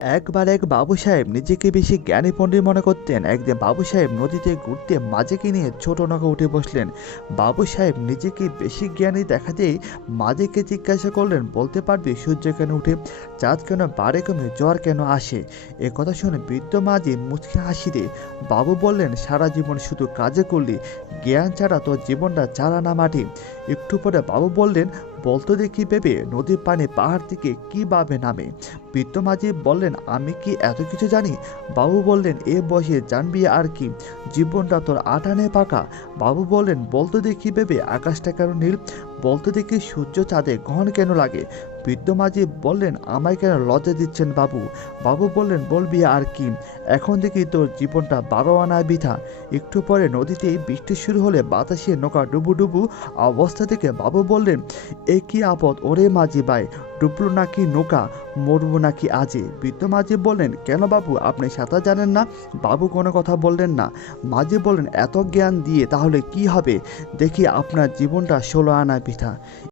একবার এক বাবু সাহেব নিজেকে বেশি জ্ঞানী পণ্ডিত মনে করতেন। একদিন বাবু সাহেব নদীতে ঘুরতে মাঝেকে নিয়ে ছোট নৌকা উঠে বসলেন। বাবু সাহেব নিজেকে বেশি জ্ঞানী দেখাতেই মাঝেকে জিজ্ঞাসা করলেন, বলতে পারবি সূর্য কেন উঠে? চাঁদ কেন বাড়ে কমে? জ্বর কেন আসে? এ কথা শুনে বৃদ্ধ মাঝি মুচকে হাসি দিয়ে বাবু বললেন, সারা জীবন শুধু কাজে করলি। জ্ঞান ছাড়া তোর জীবনটা চারা না মাটি। একটু পরে বাবু বললেন বলতো দেখি ভেবে নদীর পানি পাহাড় থেকে কীভাবে নামে? বৃদ্ধ মাঝি বললেন, আমি কি এত কিছু জানি? বাবু বললেন, এ বসে জানবি আর কি, জীবনটা তোর আটানে পাকা। বাবু বললেন বলতো দেখি ভেবে আকাশটা কেন নীল? বলতো দেখি সূর্য চাঁদে ঘন কেন লাগে? বৃদ্ধ মাঝি বললেন, আমায় কেন লজ্জা দিচ্ছেন বাবু? বাবু বললেন, বলবি আর কি। এখন দেখি তোর জীবনটা বারো আনায় বিধা একটু পরে নদীতে বৃষ্টি শুরু হলে বাতাসে নৌকা ডুবু ডুবু অবস্থা থেকে বাবু বললেন, এ কি আপদ? ওরে মাঝি ভাই ডুবলো নাকি নৌকা, মরবো নাকি আজে? বৃদ্ধ মাঝে বললেন, কেন বাবু, আপনি সাঁতার জানেন না? বাবু কোনো কথা বললেন না। মাঝে বললেন, এত জ্ঞান দিয়ে তাহলে কি হবে? দেখি আপনার জীবনটা ষোলো আনা পিঠা